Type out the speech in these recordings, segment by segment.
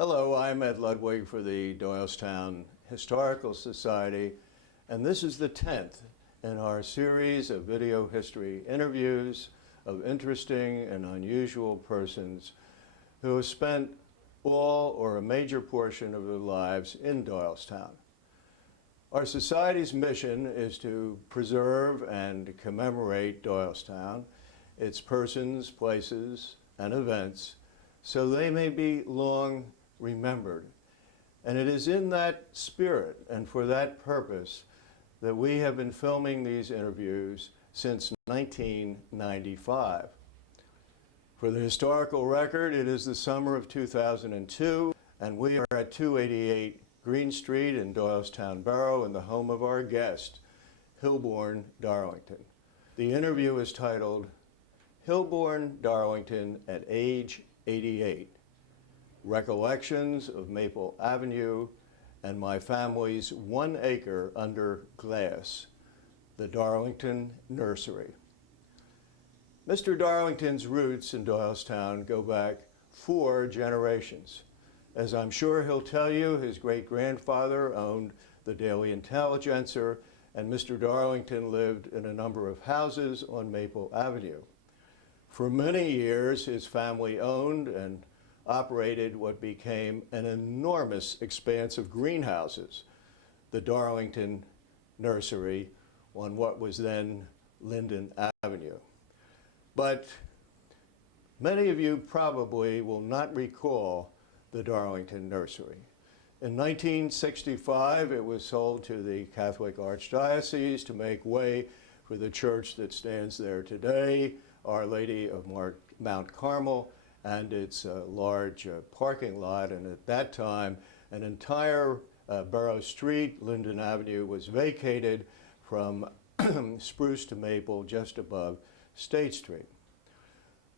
Hello, I'm Ed Ludwig for the Doylestown Historical Society, and this is the 10th in our series of video history interviews of interesting and unusual persons who have spent all or a major portion of their lives in Doylestown. Our Society's mission is to preserve and commemorate Doylestown, its persons, places, and events, so they may be long remembered. And it is in that spirit and for that purpose that we have been filming these interviews since 1995. For the historical record, it is the summer of 2002, and we are at 288 Green Street in Doylestown Borough in the home of our guest, Hilborn Darlington. The interview is titled, Hilborn Darlington at age 88, Recollections of Maple Avenue and my family's 1 acre under glass, the Darlington Nursery. Mr. Darlington's roots in Doylestown go back 4 generations. As I'm sure he'll tell you, his great-grandfather owned the Daily Intelligencer, and Mr. Darlington lived in a number of houses on Maple Avenue. For many years, his family owned and operated what became an enormous expanse of greenhouses, the Darlington Nursery, on what was then Linden Avenue. But many of you probably will not recall the Darlington Nursery. In 1965, it was sold to the Catholic Archdiocese to make way for the church that stands there today, Our Lady of Mount Carmel, and its large parking lot. And at that time, an entire Borough Street, Linden Avenue, was vacated from Spruce to Maple just above State Street.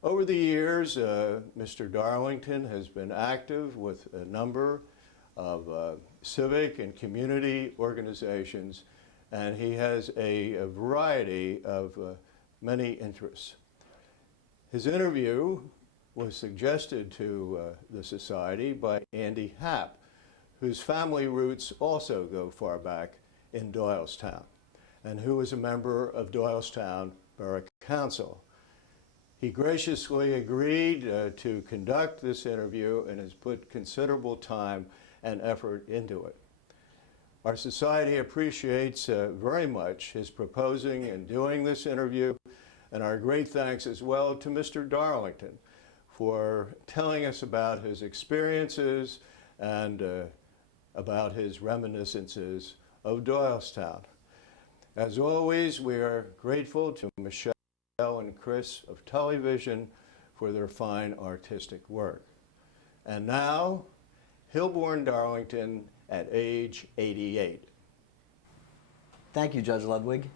Over the years, Mr. Darlington has been active with a number of civic and community organizations, and he has a variety of many interests. His interview was suggested to the Society by Andy Happ, whose family roots also go far back in Doylestown, and who is a member of Doylestown Borough Council. He graciously agreed to conduct this interview and has put considerable time and effort into it. Our Society appreciates very much his proposing and doing this interview, and our great thanks as well to Mr. Darlington for telling us about his experiences and about his reminiscences of Doylestown. As always, we are grateful to Michelle and Chris of Television for their fine artistic work. And now, Hilborn Darlington at age 88. Thank you, Judge Ludwig.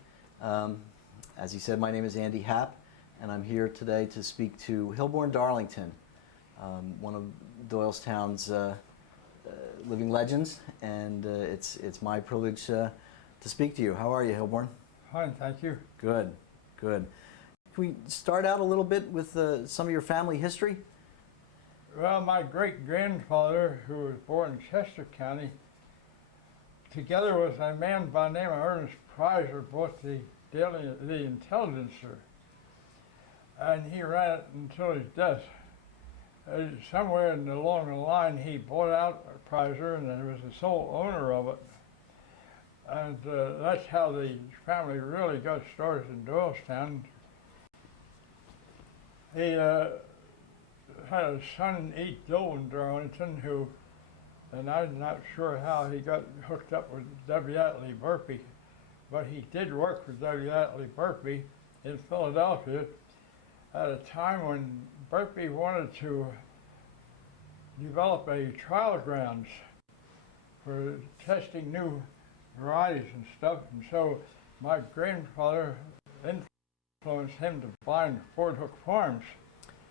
As he said, my name is Andy Happ, and I'm here today to speak to Hilborn Darlington, one of Doylestown's living legends, and it's my privilege to speak to you. How are you, Hilborn? Fine, thank you. Good, good. Can we start out a little bit with some of your family history? Well, my great-grandfather, who was born in Chester County, together with a man by the name of Ernest Prizer, bought the Intelligencer, and he ran it until his death. Somewhere along the line, he bought out Prizer, and was the sole owner of it. And that's how the family really got started in Doylestown. He had a son, Doylestown Darlington, who, and I'm not sure how he got hooked up with W. Atlee Burpee, but he did work for W. Atlee Burpee in Philadelphia at a time when Burpee wanted to develop a trial grounds for testing new varieties and stuff, and so my grandfather influenced him to buy Ford Hook Farms.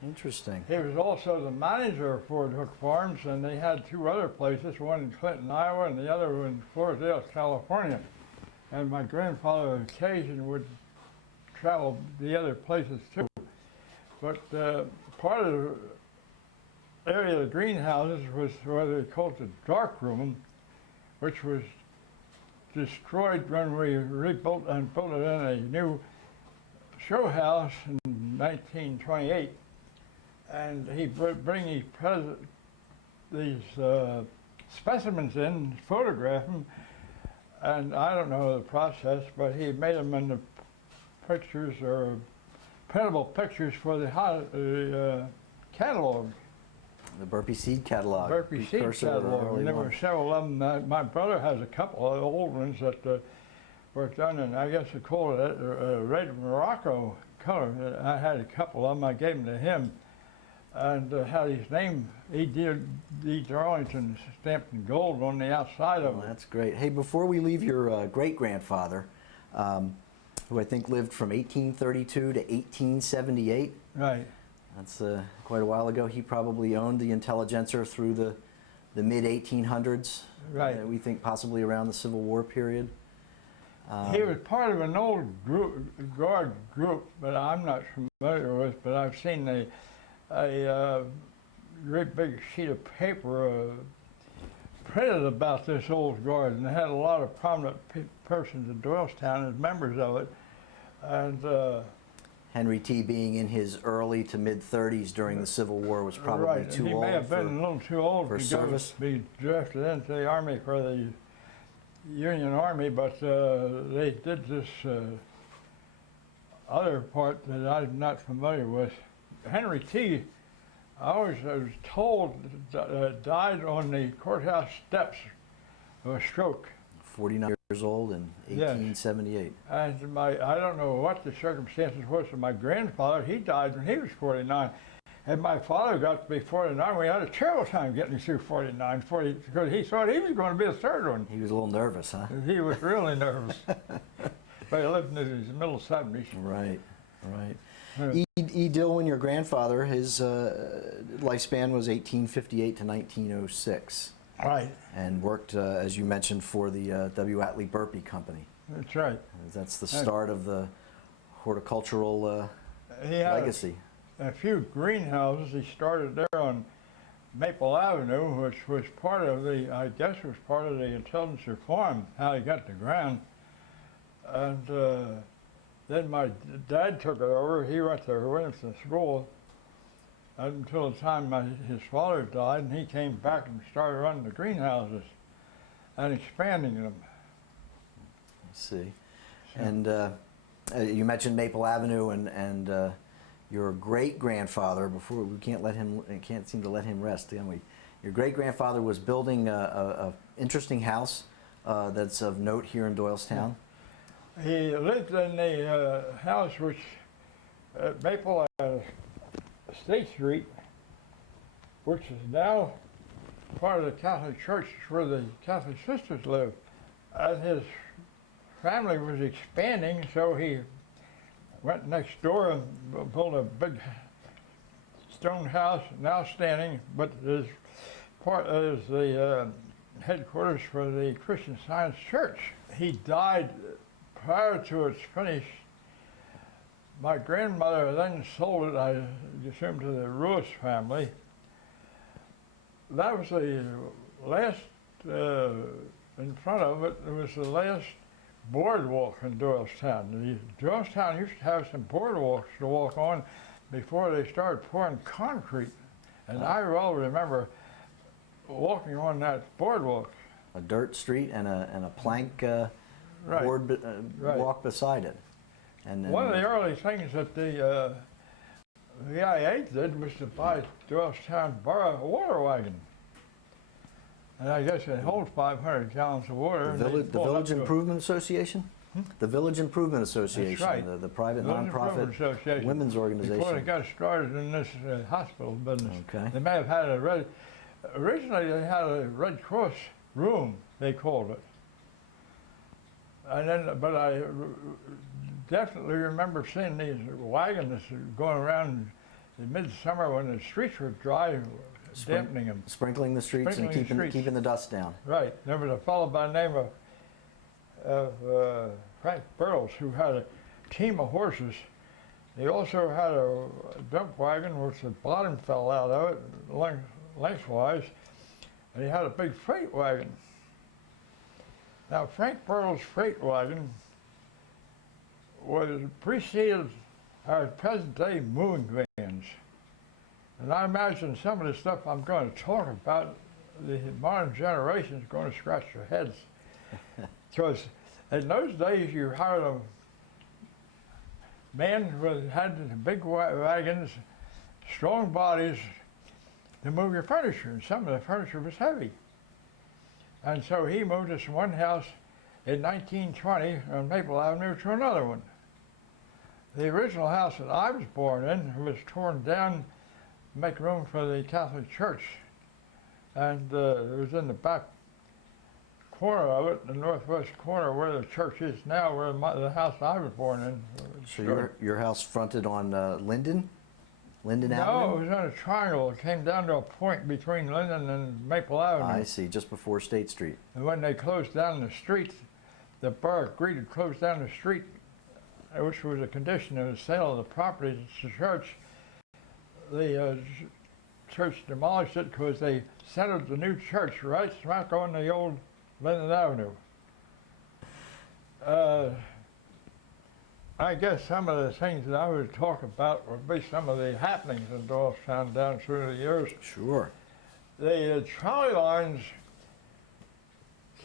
Interesting. He was also the manager of Ford Hook Farms, and they had 2 other places, one in Clinton, Iowa, and the other one in Floresdale, California. And my grandfather on occasion would travel the other places too. But part of area of the greenhouses was what they called the dark room, which was destroyed when we rebuilt and built it in a new show house in 1928. And he bring these specimens in, photograph them, and I don't know the process, but he made them into pictures or printable pictures for the catalog. The Burpee Seed Catalog. Burpee Seed precursor of the Catalog. early And there were ones. several of them. My brother has a couple of old ones that were done in, I guess they call it red Morocco color. I had a couple of them. I gave them to him, and had his name, E.D. Darlington, stamped in gold on the outside of Oh, it. that's great. Hey, before we leave your great-grandfather, who I think lived from 1832 to 1878, Right. that's quite a while ago. He probably owned the Intelligencer through the mid-1800s. Right. We think possibly around the Civil War period. He was part of an old guard group, but I'm not familiar with. But I've seen a great big sheet of paper printed about this old guard, and they had a lot of prominent persons in Doylestown as members of it. And Henry T. being in his early to mid-30s during the Civil War was probably right, too he old may have been a little too old for to service. be drafted into the Army for the Union Army, but they did this other part that I'm not familiar with. Henry T. I was told died on the courthouse steps of a stroke. 49 years old in Yes. 1878. And I don't know what the circumstances was for my grandfather. He died when he was 49. And my father got to be 49. We had a terrible time getting through 49, because he thought he was going to be the third one. He was a little nervous, huh? He was really nervous. But he lived in his middle 70s. Right, right. Yeah. E. Dillwyn, your grandfather, his lifespan was 1858 to 1906, Right. and worked, as you mentioned, for the W. Atlee Burpee Company. That's right. That's the start of the horticultural He had legacy. a few greenhouses. He started there on Maple Avenue, which was part of the, I guess was part of the Intelligencer farm, how he got the ground. And then my dad took it over. He went to Williamson School until the time his father died, and he came back and started running the greenhouses and expanding them. I see. And you mentioned Maple Avenue, and your great-grandfather, before we can't seem to let him rest, can we? Your great-grandfather was building a interesting house that's of note here in Doylestown. He lived in the house which at Maple State Street, which is now part of the Catholic Church where the Catholic sisters live. And his family was expanding, so he went next door and built a big stone house, now standing, but is the headquarters for the Christian Science Church. He died prior to its finish. My grandmother then sold it, I assume, to the Lewis family. That was the last, in front of it, it was the last boardwalk in Doylestown. Doylestown used to have some boardwalks to walk on before they started pouring concrete. And I well remember walking on that boardwalk. A dirt street and a plank Right. board Right. walk beside it. And One of the early things that the VIA did was to buy Doylestown Borough a water wagon. And I guess it holds 500 gallons of water. the and they Village, pull it up Village to a- Improvement Association? The Village Improvement Association, right. the private Village Improvement nonprofit Association. women's Before they organization. got started in this hospital business. Okay. They may have had originally they had a Red Cross room, they called it. And then, but I definitely remember seeing these wagons going around in midsummer when the streets were dry, dampening them. Sprinkling the streets Sprinkling and the streets. keeping the dust down. Right. There was a fellow by the name of Frank Burles who had a team of horses. He also had a dump wagon which the bottom fell out of it, lengthwise, and he had a big freight wagon. Now, Frank Burrell's freight wagon was preceded our present-day moving vans. And I imagine some of the stuff I'm going to talk about, the modern generation is going to scratch their heads. Because in those days, you hired a man who had the big wagons, strong bodies to move your furniture, and some of the furniture was heavy. And so he moved us from one house in 1920 on Maple Avenue to another one. The original house that I was born in was torn down to make room for the Catholic Church. And it was in the back corner of it, the northwest corner where the church is now, where the house I was born in. So your house fronted on Linden Avenue? No, it was on a triangle. It came down to a point between Linden and Maple Avenue. I see, just before State Street. And when they closed down the street, the borough agreed to close down the street, which was a condition of the sale of the property to the church. The church demolished it because they centered the new church right smack on the old Linden Avenue. I guess some of the things that I would talk about would be some of the happenings in Doylestown down through the years. Sure. The trolley lines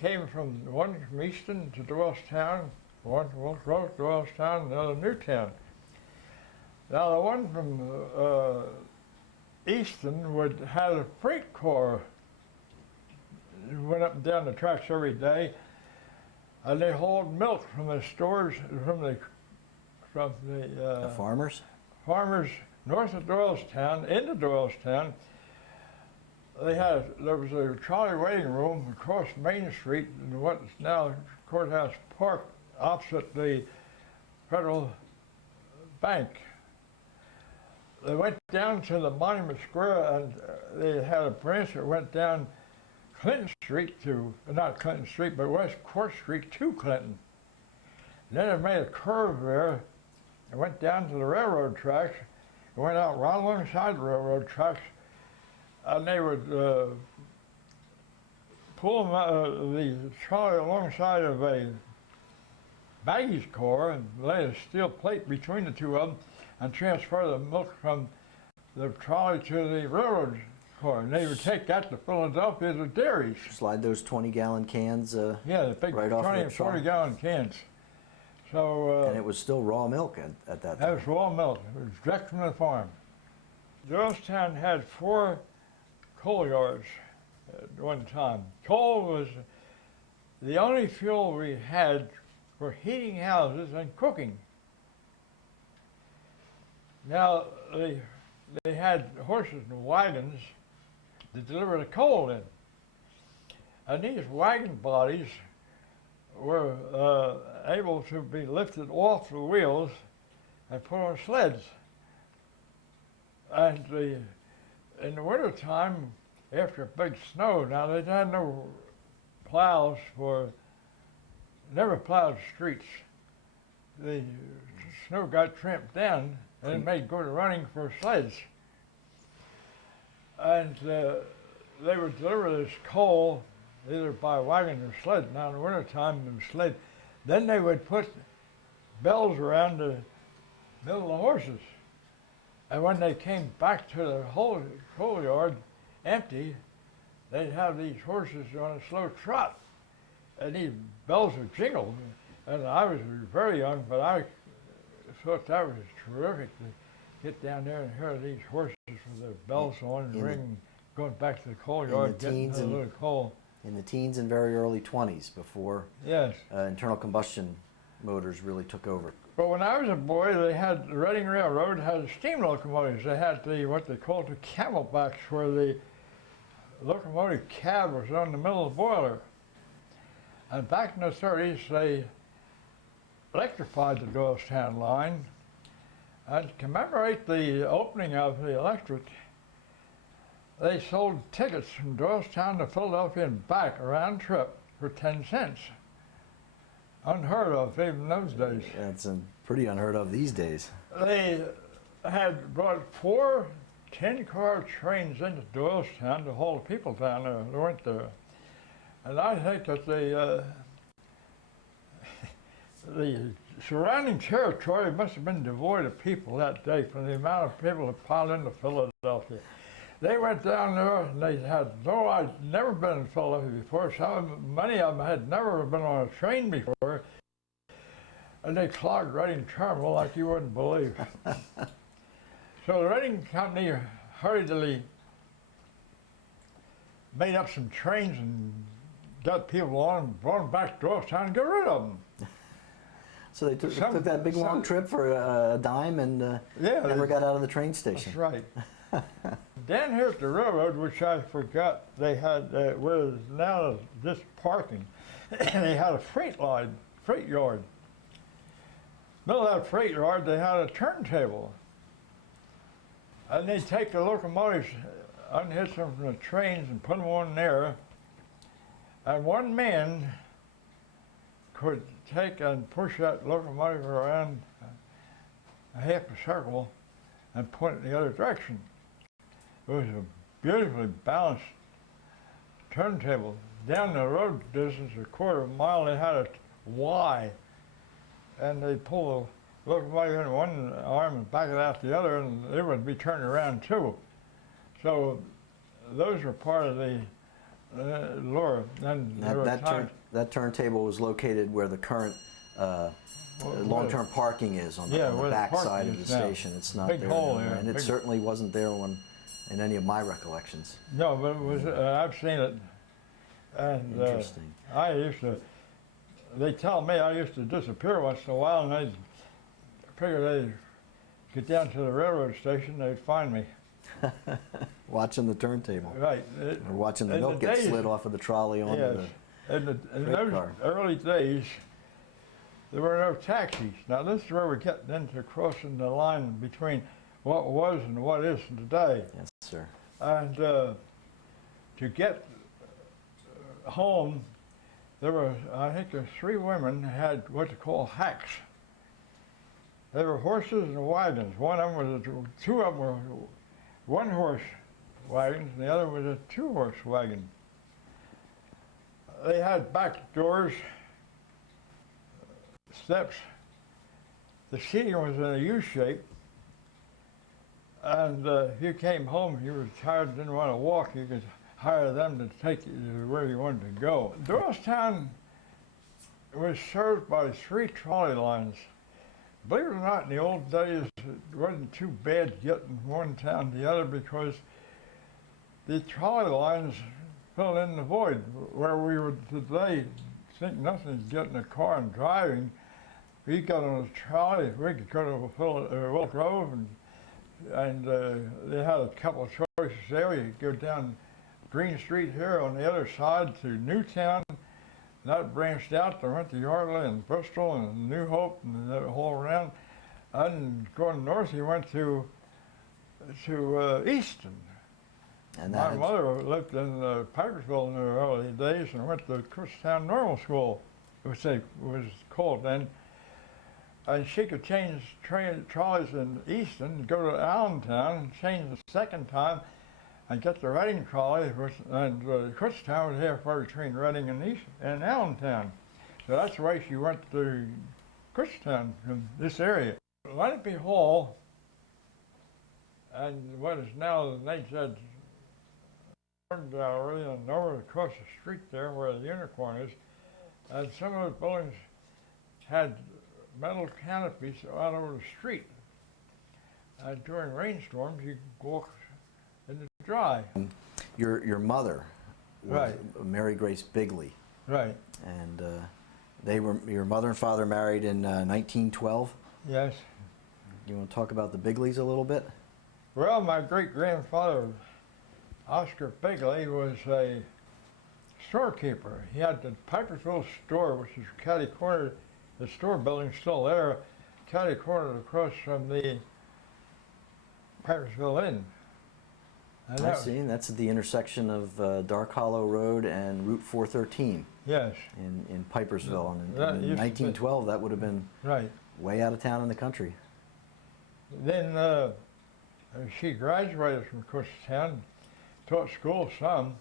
came from one from Easton to Doylestown, one from Wilkes Road to Doylestown, and the other Newtown. Now the one from Easton would have a freight car. It went up and down the tracks every day, and they hauled milk from the stores, from the farmers? Farmers north of Doylestown, into Doylestown. There was a trolley waiting room across Main Street in what's now Courthouse Park, opposite the Federal Bank. They went down to the Monument Square, and they had a branch that went down Clinton Street to, not Clinton Street, but West Court Street to Clinton. And then it made a curve there. It went down to the railroad tracks. It went out right alongside the railroad tracks, and they would pull the trolley alongside of a baggage car and lay a steel plate between the two of them and transfer the milk from the trolley to the railroad car. And they would take that to Philadelphia to dairies. Slide those 20-gallon cans Yeah, the big right off 20 the and trolley. 40-gallon cans. So And it was still raw milk at that that time. was raw milk. It was direct from the farm. Doylestown had 4 coal yards at one time. Coal was the only fuel we had for heating houses and cooking. Now, they had horses and wagons to deliver the coal in. And these wagon bodies were able to be lifted off the wheels and put on sleds. And in the wintertime, after a big snow, now they had no plows never plowed streets. The snow got tramped down and it made good running for sleds. And they would deliver this coal either by wagon or sled. Now in the wintertime, it was sled. Then they would put bells around the middle of the horses. And when they came back to the whole coal yard empty, they'd have these horses on a slow trot. And these bells would jingle. And I was very young, but I thought that was terrific to get down there and hear these horses with their bells on and ringing, going back to the coal yard, getting a little coal. In the teens and very early 20s, before Yes. Internal combustion motors really took over. But when I was a boy, they had the Reading Railroad had steam locomotives. They had what they called the camelbacks, where the locomotive cab was on the middle of the boiler. And back in the 30s, they electrified the Doylestown line. And to commemorate the opening of the electric, they sold tickets from Doylestown to Philadelphia and back, a round trip, for 10 cents. Unheard of even in those days. That's pretty unheard of these days. They had brought 4 10-car trains into Doylestown to haul people down there that went there. And I think that the surrounding territory must have been devoid of people that day from the amount of people that piled into Philadelphia. They went down there and they had I'd never been in Philadelphia before, many of them had never been on a train before, and they clogged Reading Terminal like you wouldn't believe. So the Reading Company hurriedly made up some trains and got people on and brought them back to Doylestown and got rid of them. So they took that big long trip for a dime and never got out of the train station. That's right. Down here at the railroad, which I forgot, they had where now this parking, they had a freight yard. Middle of that freight yard, they had a turntable, and they'd take the locomotives, unhitch them from the trains, and put them on there. And one man could take and push that locomotive around a half a circle and point it in the other direction. It was a beautifully balanced turntable. Down the road distance, a quarter of a mile, they had a Y, and they'd pull the locomotive in one arm and back it out the other, and it would be turning around too. So those were part of the lure. And that turntable was located where the current long-term parking is on the back side of the station. It's not big there hole anymore, there. and it certainly wasn't there in any of my recollections. No, but it was. I've seen it, and Interesting. I used to. They tell me I used to disappear once in a while, and they'd figure they'd get down to the railroad station, they'd find me. Watching the turntable. Right. Or watching the milk get slid off of the trolley onto Yes. the In freight those car. early days, there were no taxis. Now this is where we're getting into crossing the line between what was and what is today. Yes, sir. And to get home, there were, I think the 3 women had what they call hacks. They were horses and wagons. Two of them were one-horse wagons, and the other was a 2-horse wagon. They had back doors, steps. The seating was in a U shape, and if you came home, you were tired, didn't want to walk, you could hire them to take you to where you wanted to go. Doylestown was served by 3 trolley lines. Believe it or not, in the old days, it wasn't too bad getting from one town to the other because the trolley lines filled in the void where we would today think nothing's getting a car and driving. We got on a trolley, we could go to Willow Grove, and they had a couple of choices there. You could go down Green Street here on the other side to Newtown. And that branched out. They went to Yardley and Bristol and New Hope and the whole around. And going north, you went to Easton. And My mother lived in Pipersville in the early days and went to Doylestown Normal School, which they was called then. And she could change trolleys in Easton, go to Allentown, and change the second time, and get the Reading trolley, and Kutztown was halfway between Reading and Allentown. So that's the way she went to Kutztown from this area. Lenape Hall, and what is now the Nate's Gallery, and over across the street there where the Unicorn is, and some of those buildings had metal canopies out over the street. And during rainstorms, you could walk in the dry. Your mother was Mary Grace Bigley. Right. And your mother and father married in 1912. Yes. You want to talk about the Bigleys a little bit? Well, my great-grandfather, Oscar Bigley, was a storekeeper. He had the Pipersville store, which is catty corner. The store building's still there, catty corner across from the Pipersville Inn. And I see. That's at the intersection of Dark Hollow Road and Route 413. Yes. In Pipersville. And in That 1912, that would have been Right. way out of town in the country. Then She graduated from Doylestown, taught school some,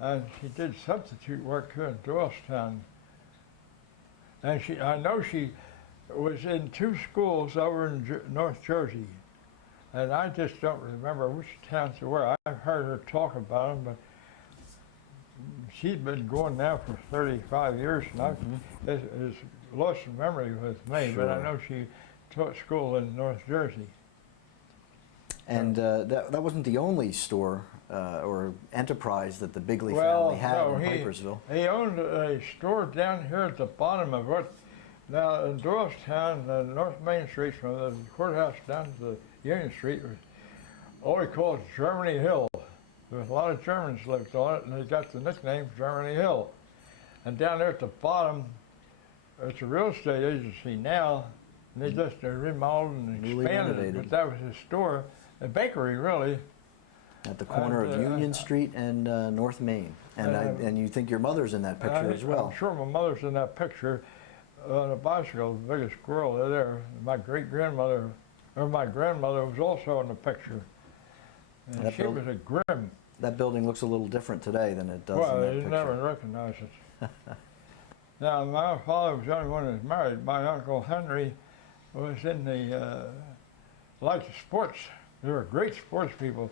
and she did substitute work here in Doylestown. And I know she was in 2 schools over in North Jersey, and I just don't remember which towns they were. I've heard her talk about them, but she's been going now for 35 years, and I've it's lost memory with me, but I Sure. know she taught school in North Jersey. And that wasn't the only store or enterprise that the Bigley Well, family had no, in he- Pipersville. He owned a store down here at the bottom of what, now in Doylestown, North Main Street, from the courthouse down to the Union Street, was always called Germany Hill. There was a lot of Germans lived on it, and they got the nickname Germany Hill. And down there at the bottom, it's a real estate agency now, and they just remodeled and Newly expanded it, renovated. but that was his store, a bakery really. At the corner of And, Union Street and North Main. And, and you think your mother's in that picture as well. I'm sure my mother's in that picture on a bicycle, the biggest squirrel there. My great-grandmother, or my grandmother was also in the picture. And That she was a grim. That building looks a little different today than it does Well, in that you picture. never recognize it. Now, my father was the only one that was married. My Uncle Henry was in the, liked the sports. They were great sports people.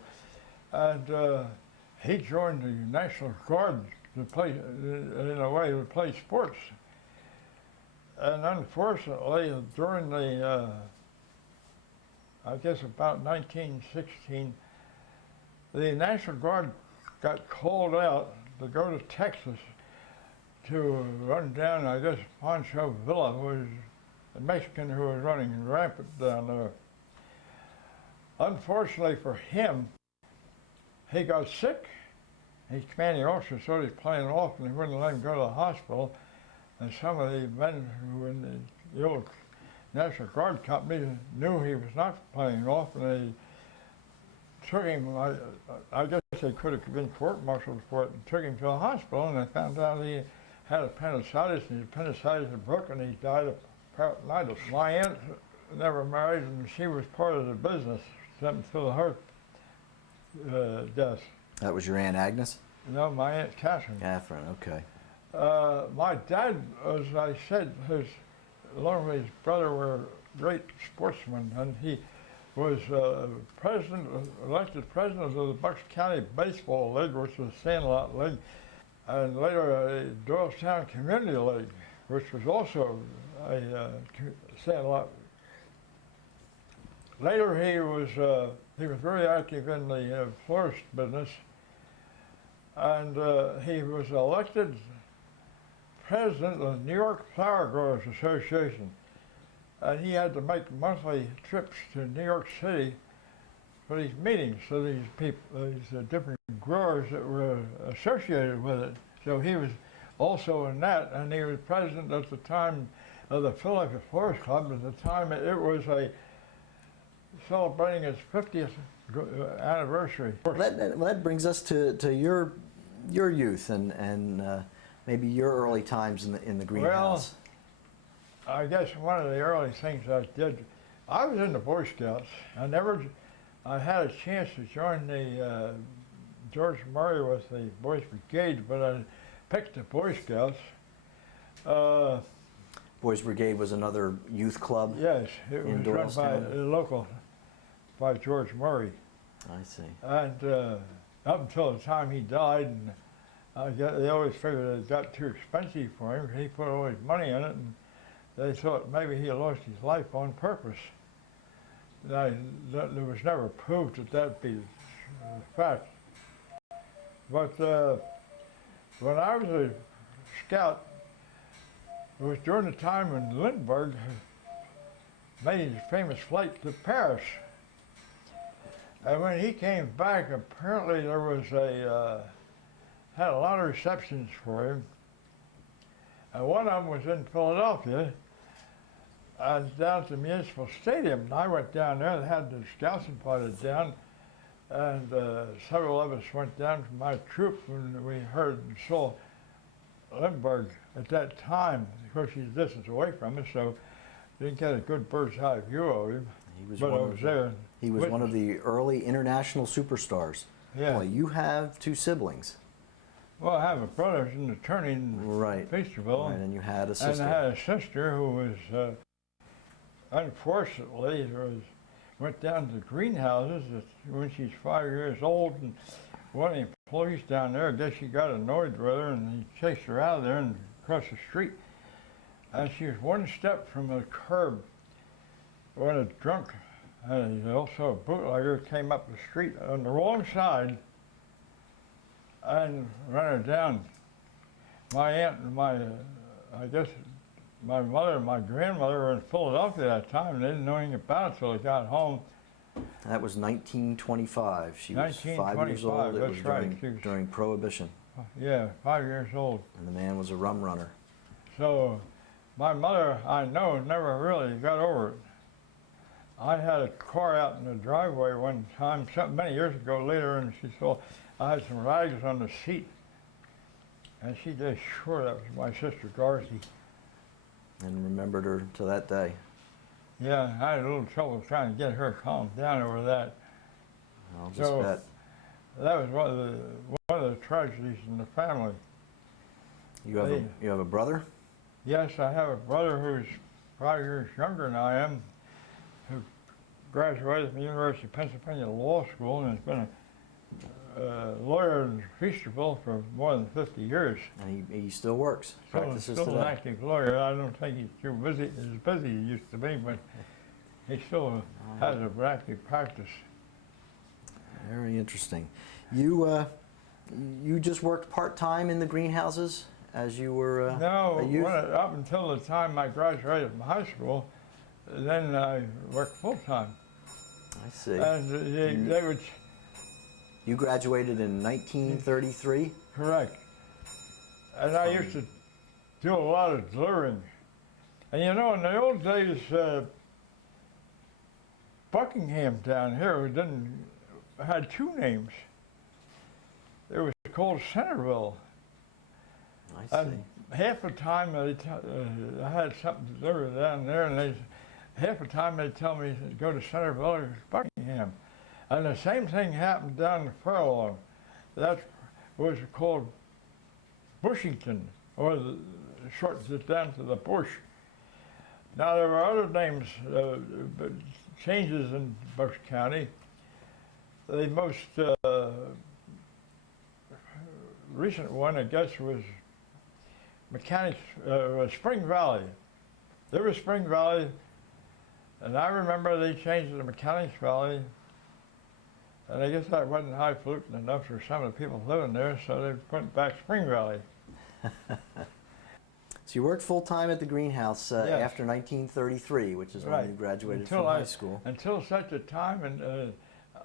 And he joined the National Guard to play, in a way, to play sports. And unfortunately, during the, I guess about 1916, the National Guard got called out to go to Texas to run down, I guess, Pancho Villa, who was a Mexican who was running rampant down there. Unfortunately for him, he got sick. His commanding officer thought he was playing off and he wouldn't let him go to the hospital. And some of the men who were in the old National Guard company knew he was not playing off, and they took him, I guess they could have been court-martialed for it, and took him to the hospital, and they found out he had appendicitis, and his appendicitis had broken, and he died of peritonitis. My aunt never married, and she was part of the business, something to her death. That was your Aunt Agnes? No, my Aunt Catherine. Catherine, okay. My dad, as I said, along with his brother, were great sportsmen, and he was elected president of the Bucks County Baseball League, which was a Sandlot League, and later Doylestown Community League, which was also a Sandlot. Later, he was very active in the florist business, and he was elected president of the New York Flower Growers Association. And he had to make monthly trips to New York City for these meetings, so these people, these different growers that were associated with it. So he was also in that, and he was president at the time of the Philadelphia Florist Club. At the time, it was celebrating its 50th anniversary. Well, that brings us to your youth and maybe your early times in the greenhouse. I guess one of the early things I did, I was in the Boy Scouts. I had a chance to join the George Murray with the Boys Brigade, but I picked the Boy Scouts. Boys Brigade was another youth club? Yes, it In was run by Doylestown? by George Murray. I see. And up until the time he died, and they always figured it got too expensive for him. He put all his money in it, and they thought maybe he had lost his life on purpose. It was never proved that be the fact. But when I was a scout, it was during the time when Lindbergh made his famous flight to Paris. And when he came back, apparently there was had a lot of receptions for him. And one of them was in Philadelphia, and down at the Municipal Stadium. And I went down there, they had the scouts invited down, and several of us went down from my troop when we heard and saw Lindbergh at that time. Of course, he's a distance away from us, so didn't get a good bird's eye view of him. He was but I one was of there. He was one of the early international superstars. Yeah. Boy, you have two siblings. Well, I have a brother who's an attorney in Right. Feasterville. Right, and you had a And sister. I had a sister who was, unfortunately, went down to the greenhouses when she's 5 years old, and one of the employees down there, I guess she got annoyed with her, and he chased her out of there and across the street. And she was one step from the curb when a drunk, and also a bootlegger, came up the street on the wrong side and ran her down. My aunt and I guess my mother and my grandmother were in Philadelphia at that time, and they didn't know anything about it until they got home. That was 1925. She was 5 years 1925, old. It that's was right. during Prohibition, Yeah, 5 years old. and the man was a rum runner. So my mother, I know, never really got over it. I had a car out in the driveway one time, many years ago later, and she saw I had some rags on the seat. And she just sure that was my sister Dorothy. And remembered her to that day. Yeah, I had a little trouble trying to get her calmed down over that. I'll just So- bet. That was one of the tragedies in the family. You have a brother? Yes, I have a brother who's 5 years younger than I am, who graduated from the University of Pennsylvania Law School and has been a lawyer in Feasterville for more than 50 years. And he still works, practices Still an today. active lawyer. I don't think he's too busy as busy as he used to be, but he still has an active practice. Very interesting. You just worked part-time in the greenhouses as you were a youth? Up until the time I graduated from high school, then I worked full-time. I see. And they would, You graduated in 1933? correct. And I used to do a lot of delivering. And you know, in the old days, Buckingham down here had two names. It was called Centerville. I see. And half the time I had something to deliver down there, and half the time they'd tell me to go to Centerville or Buckingham. And the same thing happened down in Furlong. That was called Bushington, or shortens it down to the Bush. Now there were other names, changes in Bucks County. The most recent one, I guess, was Spring Valley. There was Spring Valley, and I remember they changed it to Mechanics Valley. And I guess that wasn't highfalutin enough for some of the people living there, so they put back Spring Valley. So you worked full-time at the greenhouse Yes. after 1933, which is when Right. you graduated Until from high school. Until such a time, and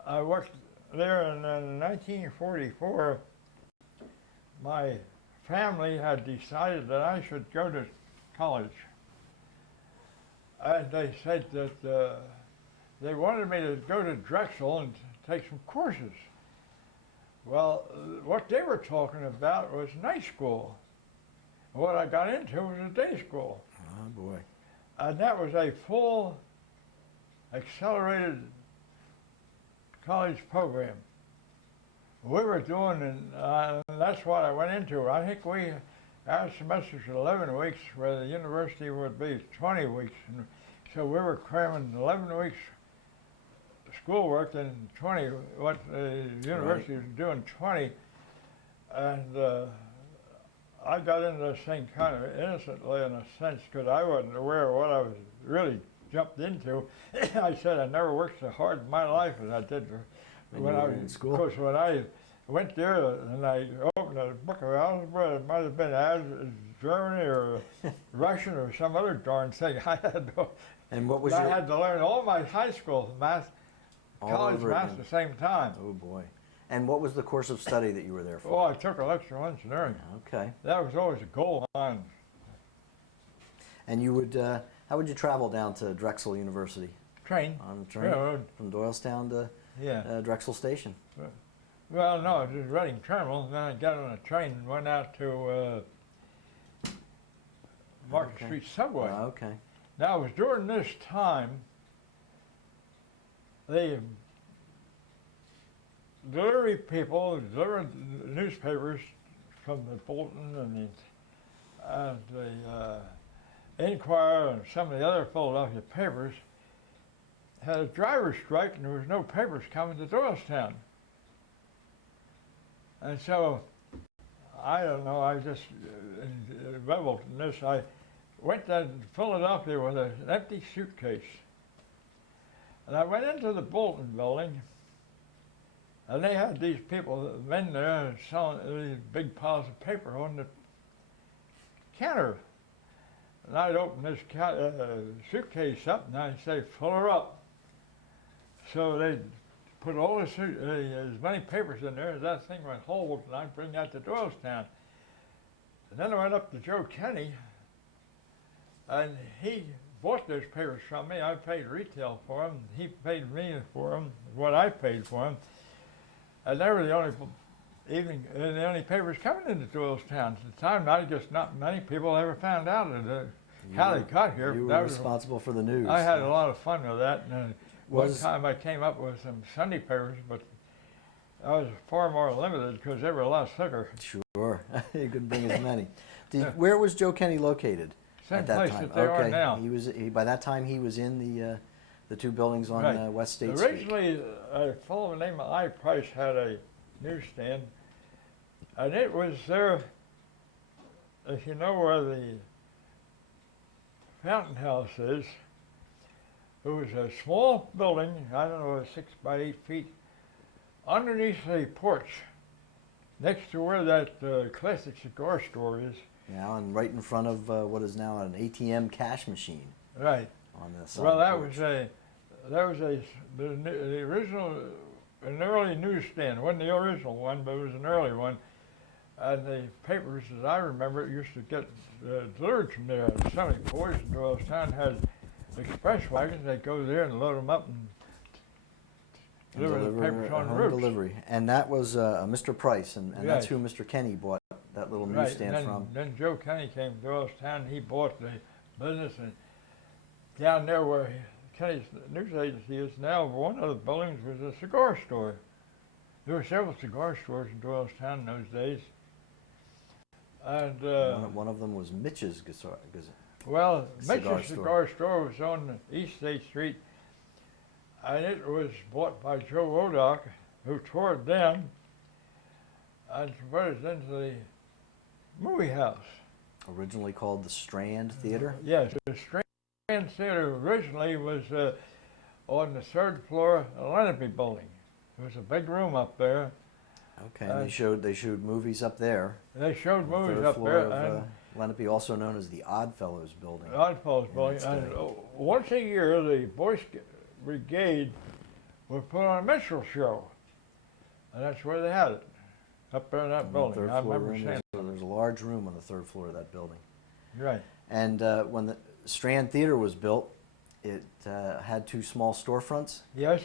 I worked there, and in 1944, my family had decided that I should go to college. And they said that they wanted me to go to Drexel and take some courses. Well, what they were talking about was night school. What I got into was a day school. Oh boy. And that was a full accelerated college program. We were doing, and that's what I went into. I think our semesters were 11 weeks, where the university would be 20 weeks. And so we were cramming 11 weeks schoolwork and 20, what the university was doing 20. And I got into this thing kind of innocently in a sense, because I wasn't aware of what I was really jumped into. I said I never worked so hard in my life as I did When you were in school? Of course, when I went there and I opened a book of algebra, it might have been Germany or Russian or some other darn thing. I And what was had to learn all my high school math, All college over math again. at the same time. Oh boy. And what was the course of study that you were there Oh, for? I took electrical engineering. Okay. That was always a goal of mine. And you would, how would you travel down to Drexel University? Train. On the train? Yeah, From Doylestown to yeah. Drexel Station? Well, no, it was Reading Terminal. Then I got on a train and went out to Market Okay. Street Subway. Okay. Now, it was during this time the delivery people delivered newspapers from the Bolton and the Inquirer and some of the other Philadelphia papers had a driver's strike, and there was no papers coming to Doylestown. And so, I don't know, I just reveled in this. I went to Philadelphia with an empty suitcase. And I went into the Bolton building, and they had these people, men there, selling these big piles of paper on the counter. And I'd open this suitcase up, and I'd say, fill her up. So they'd put all as many papers in there as that thing would hold, and I'd bring that to Doylestown. And then I went up to Joe Kenny, and he bought those papers from me. I paid retail for them. He paid me for them, what I paid for them. And they were the only papers coming into Doylestown. At the time, I guess not many people ever found out how they got here. You were responsible for the news. I had a lot of fun with that. And one time I came up with some Sunday papers, but I was far more limited because they were a lot thicker. Sure, you couldn't bring as many. Where was Joe Kenny located? Same at that place time? that they are now. By that time, he was in the two buildings on West State Street. Originally, a fellow by the name of I. Price had a newsstand, and it was there, if you know where the Fountain House is. It was a small building, I don't know, 6 by 8 feet, underneath the porch, next to where that classic cigar store is. Yeah, and right in front of what is now an ATM cash machine. Right. On the side Well, porch. the original, an early newsstand. It wasn't the original one, but it was an early one. And the papers, as I remember, used to get delivered from there. So many boys in Doylestown had express wagons. They'd go there and load them up and deliver the papers on home routes. delivery. And that was Mr. Price, and that's Yes. who Mr. Kenny bought that little Right, newsstand and from. then Joe Kenny came to Doylestown. He bought the business, and down there where Kenny's news agency is now, one of the buildings was a cigar store. There were several cigar stores in Doylestown in those days. And One of them was Mitch's well, cigar Mitch's cigar store was on East State Street, and it was bought by Joe Wodock, who tore it down and converted it into the movie house. originally called the Strand Theatre. Yes, the Strand Theatre originally was on the 3rd floor of the Lenape building. There was a big room up there. Okay, and they showed movies up there. They showed on the movies 3rd up floor there, of, and Lenape, also known as the Oddfellows building. Oddfellows building. its And day. once a year, the Boy Scout Brigade would put on a minstrel show, and that's where they had it, up there in that On the building. third I floor remember room, seeing there's a large room on the 3rd floor of that building. it. Right. And when the Strand Theatre was built, it had 2 small storefronts. Yes,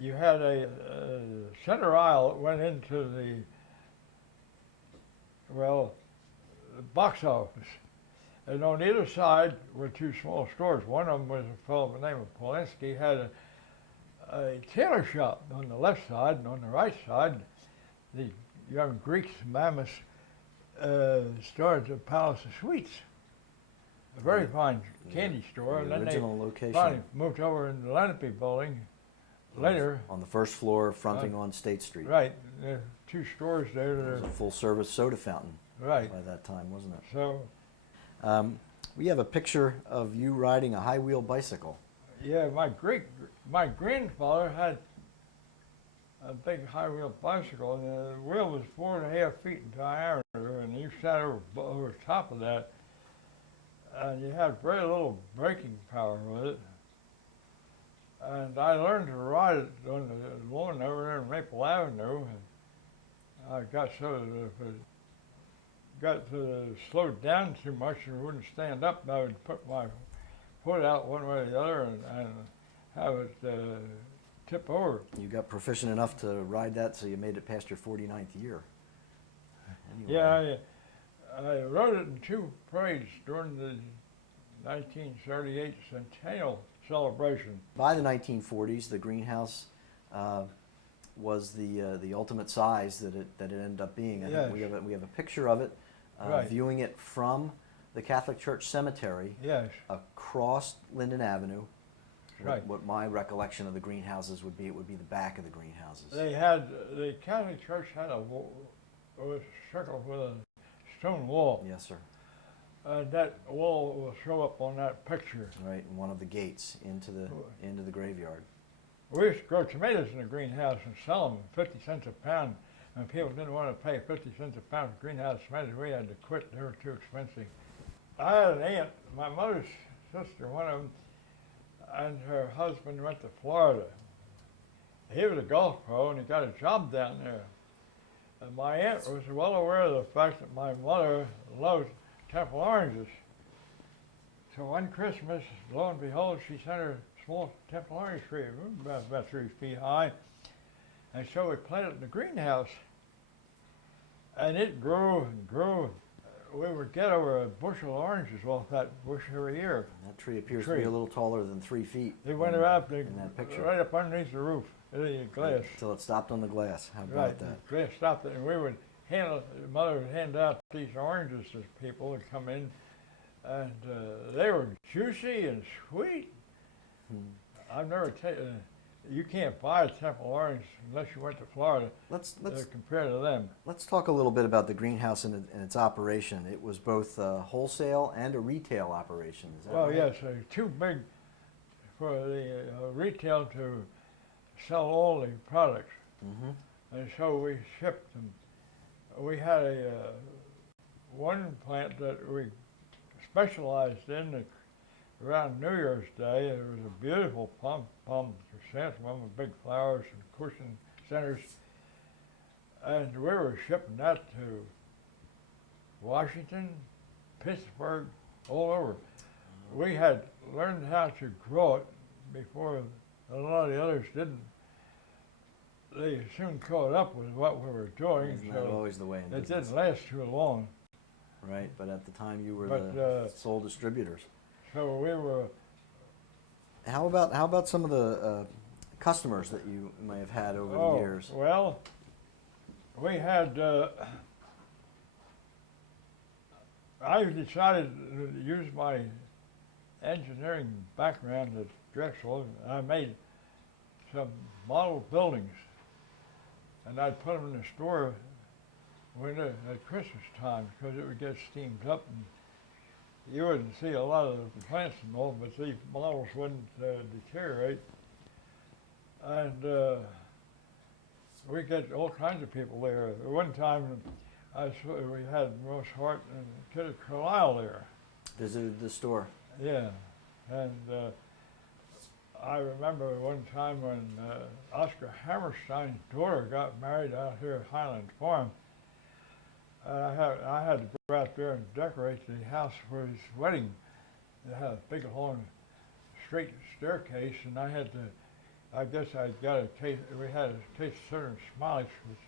you had a center aisle that went into the box office. And on either side were 2 small stores. One of them was a fellow by the name of Polinsky, had a tailor shop on the left side, and on the right side, the young Greeks, Mammoth, started the Palace of Sweets, a very fine candy store. And The then they original location finally moved over in the Lenape building later. on the 1st floor, fronting on State Street. Right, there are 2 stores there that It was are, a full-service soda fountain right. by that time, wasn't it? So, We have a picture of you riding a high-wheel bicycle. yeah, my grandfather had a big high-wheel bicycle, and the wheel was 4.5 feet in diameter, and you sat over top of that, and you had very little braking power with it. And I learned to ride it on the lawn over there in Maple Avenue, and I got so that if it got slowed down too much and wouldn't stand up, I would put my foot out one way or the other and have it tip over. You got proficient enough to ride that, so you made it past your 49th year. Anyway. Yeah, I rode it in 2 parades during the 1938 centennial celebration. By the 1940s, the greenhouse was the ultimate size that it ended up being. I think Yes. we have a picture of it, Right. viewing it from the Catholic Church Cemetery Yes, across Linden Avenue. right. What my recollection of the greenhouses would be, it would be the back of the greenhouses. The Catholic Church had a wall, it was circled with a stone wall. Yes, sir. That wall will show up on that picture. Right, in one of the gates into the graveyard. We used to grow tomatoes in the greenhouse and sell them 50 cents a pound. And people didn't want to pay 50 cents a pound for greenhouse tomatoes. We had to quit. They were too expensive. I had an aunt, my mother's sister, one of them, and her husband went to Florida. He was a golf pro and he got a job down there. And my aunt was well aware of the fact that my mother loved Temple oranges. So one Christmas, lo and behold, she sent her a small Temple orange tree, about 3 feet high. And so we planted it in the greenhouse. And it grew and grew. We would get over a bushel of oranges off that bush every year. That tree appears to be a little taller than 3 feet. They went in up in that picture. right up underneath the roof, the glass. Until it stopped on the glass. How about Right, that? the glass stopped it, and we would Mother would hand out these oranges to people who come in, and they were juicy and sweet. I've never taken. You can't buy a Temple orange unless you went to Florida. Let's Compared to them. let's talk a little bit about the greenhouse and its operation. It was both a wholesale and a retail operation. Is that Well, right? yes, too big for the retail to sell all the products, and so we shipped them. We had one plant that we specialized in around New Year's Day. It was a beautiful palm chrysanthemum with big flowers and cushion centers, and we were shipping that to Washington, Pittsburgh, all over. We had learned how to grow it before a lot of the others didn't. They soon caught up with what we were doing, Isn't that so always the way in it business? didn't last too long. Right, but at the time you were But, the sole distributors. So we were, How about some of the customers that you may have had over the years? well, we had, I decided to use my engineering background at Drexel. I made some model buildings, and I'd put them in the store at Christmas time because it would get steamed up, and you wouldn't see a lot of the plants and all, but these models wouldn't deteriorate. And we get all kinds of people there. One time, we had Ross Hart and Kid Carlisle there. Visited the store. Yeah, and I remember one time when Oscar Hammerstein's daughter got married out here at Highland Farm. I had to go out there and decorate the house for his wedding. It had a big, long, straight staircase, and I guess I got a taste. We had a taste of certain smileys, which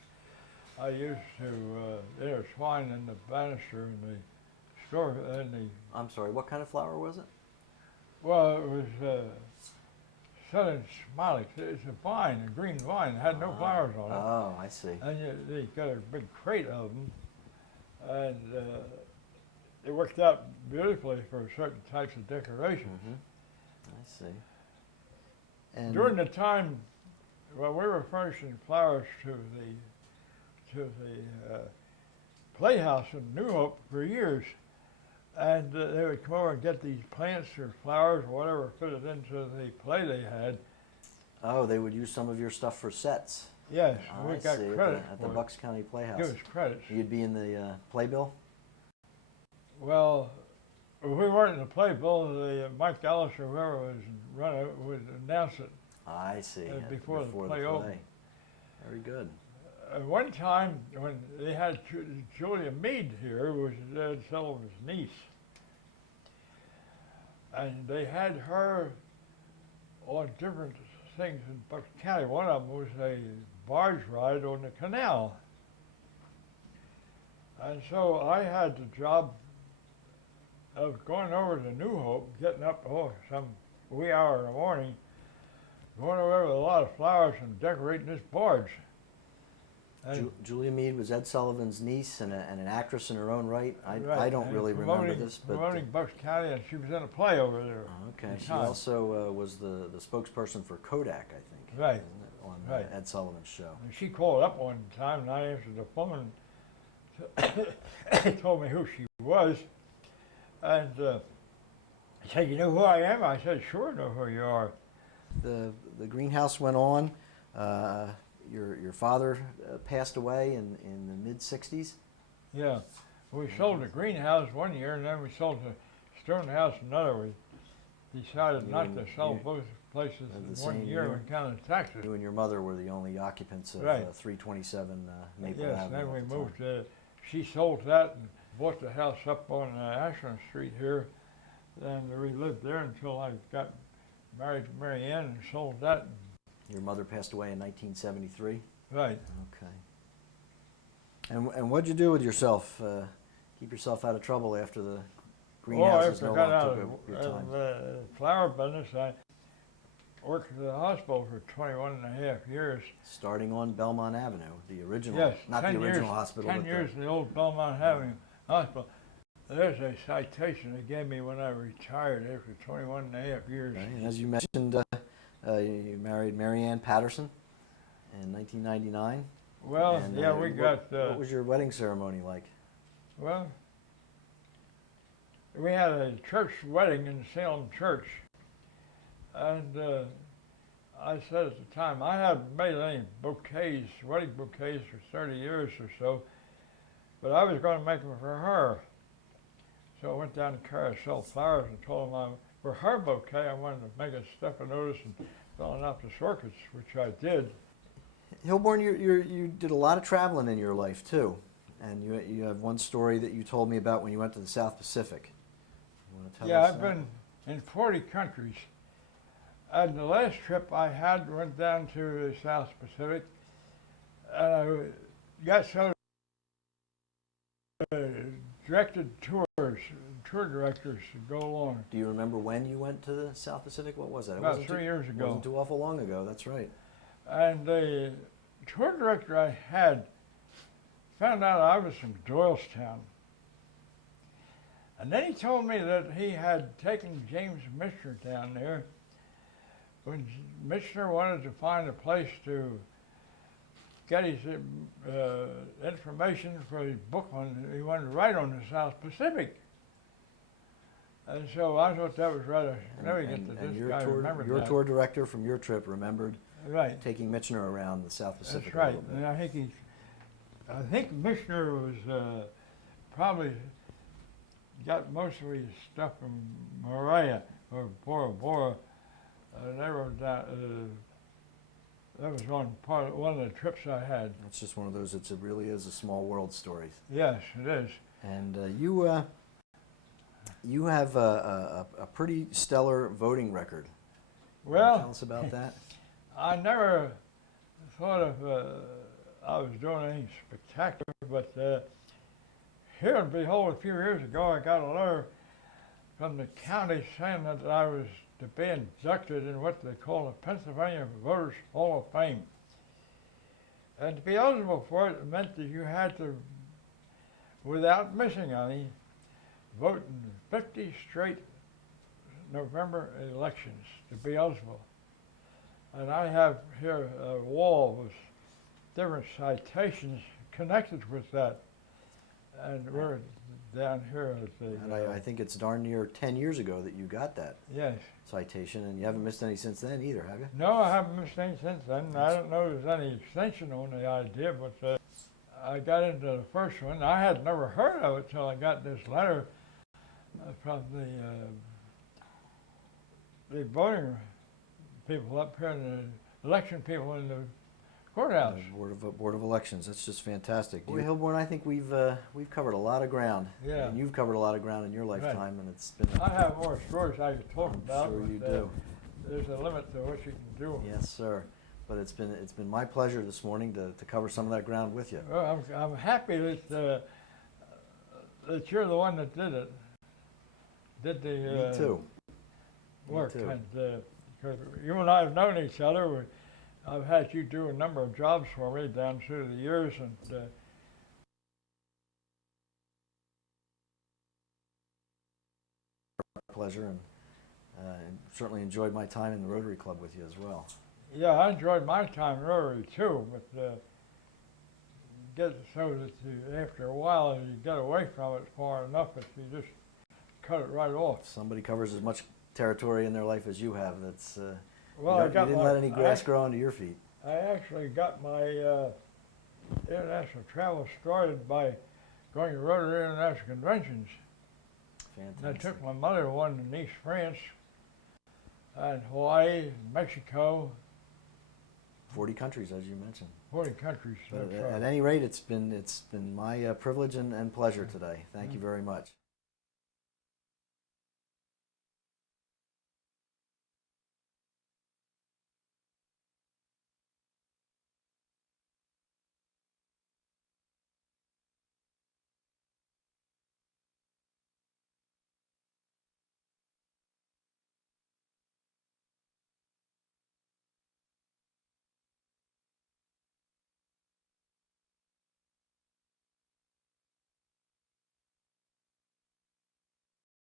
I used to intertwine in the banister in the store. I'm sorry, what kind of flower was it? Well, it was southern smiley. It's a vine, a green vine. It had no flowers on it. Oh, I see. And they got a big crate of them, and it worked out beautifully for certain types of decorations. I see. And During the time, well, we were furnishing flowers to the Playhouse in New Hope for years, and they would come over and get these plants or flowers or whatever fitted into the play they had. oh, they would use some of your stuff for sets. Yes, we I got see, credit at the for it. Bucks County Playhouse. Give us credits. You'd be in the playbill? Well, if we weren't in the playbill, Mike Ellis or whoever was running it would announce it. I see. Before the play opened. Very good. One time when they had Julia Mead here, who was Ed Sullivan's niece, and they had her on different things in Bucks County. One of them was a barge ride on the canal. And so I had the job of going over to New Hope, getting up some wee hour in the morning, going over with a lot of flowers and decorating this barge. And Julia Mead was Ed Sullivan's niece and an actress in her own right. I don't and really remember this, but promoting Bucks County, and she was in a play over there. okay. at the She time. also was the spokesperson for Kodak, I think. Right. isn't it, on Right. Ed Sullivan's show. And she called up one time, and I answered the phone. And told me who she was, and she said, "You know who I am?" I said, "Sure, I know who you are." The greenhouse went on. Your father passed away in the mid '60s. Yeah, we sold the greenhouse one year, and then we sold the stone house another. We decided You not and- to sell you- both places the in same one year year? when counted taxes. You and your mother were the only occupants of Right. 327 Maple Yes, Avenue. then we at the time. moved. She sold that and bought the house up on Ashland Street here, and we lived there until I got married to Mary Ann and sold that. Your mother passed away in 1973. Right. Okay. And what'd you do with yourself? Keep yourself out of trouble after the greenhouses After no I got longer out took of your time? the flower business, I worked at the hospital for 21 and a half years. Starting on Belmont Avenue, the original, Yes, not the 10 original years, hospital. 10 but years in the old Belmont Avenue Hospital. There's a citation they gave me when I retired after 21 and a half years. Right, and as you mentioned, you married Mary Ann Patterson in 1999. Well, And, yeah, we got, what was your wedding ceremony like? well, we had a church wedding in Salem Church. And I said at the time, I hadn't made any bouquets, wedding bouquets for 30 years or so, but I was going to make them for her. So I went down to Carousel Flowers and told them for her bouquet, I wanted to make a stephanotis and filling out the circuits, which I did. Hilborn, you did a lot of traveling in your life too, and you have one story that you told me about when you went to the South Pacific. You want to tell Yeah, us I've that? been in 40 countries. And the last trip I had went down to the South Pacific, and I got some directed tours, tour directors to go along. Do you remember when you went to the South Pacific? What was that? It About wasn't 3 years ago. Wasn't too awful long ago. That's right. And the tour director I had found out I was from Doylestown. And then he told me that he had taken James Michener down there when Michener wanted to find a place to get his information for his book he wanted to write on the South Pacific. And so I thought that was rather significant that this guy remembered your that. tour director from your trip remembered Right. taking Michener around the South Pacific That's right. a little bit. And I think Michener was probably got most of his stuff from Maria or Bora Bora. They wrote down, that was one of the trips I had. It's just one of those. It really is a small world story. Yes, it is. And you have a pretty stellar voting record. Well, Tell us about that. I never thought of I was doing anything spectacular, but here and behold, a few years ago, I got a letter from the county saying that I was to be inducted in what they call the Pennsylvania Voters Hall of Fame. And to be eligible for it meant that you had to, without missing any, vote in 50 straight November elections to be eligible. And I have here a wall with different citations connected with that. And we're down here at the... And I think it's darn near 10 years ago that you got that Yes. citation, and you haven't missed any since then either, have you? No, I haven't missed any since then. I don't know if there's any extension on the idea, but I got into the first one. I had never heard of it till I got this letter from the voting people up here, and the election people in the courthouse. Board of Elections. That's just fantastic. Boy, Hilborn, I think we've covered a lot of ground. Yeah. And you've covered a lot of ground in your lifetime, and it's been. I have more stories I could talk I'm about. sure you but, do. There's a limit to what you can do. Yes, sir. But it's been my pleasure this morning to cover some of that ground with you. Well, I'm happy that that you're the one that did it. Did the Me too. work. too. And because you and I have known each other, I've had you do a number of jobs for me down through the years, and Pleasure, and certainly enjoyed my time in the Rotary Club with you as well. yeah, I enjoyed my time in Rotary too, but get so that after a while you get away from it far enough that you just cut it right off. If somebody covers as much territory in their life as you have, that's Well, you didn't let any grass grow under your feet. I actually got my international travel started by going to Rotary International Conventions. And I Fantastic. took my mother to one in Nice, France, and Hawaii, Mexico, 40 countries, as you mentioned. 40 countries. But That's right. at any rate, it's been my privilege and pleasure today. Thank you very much.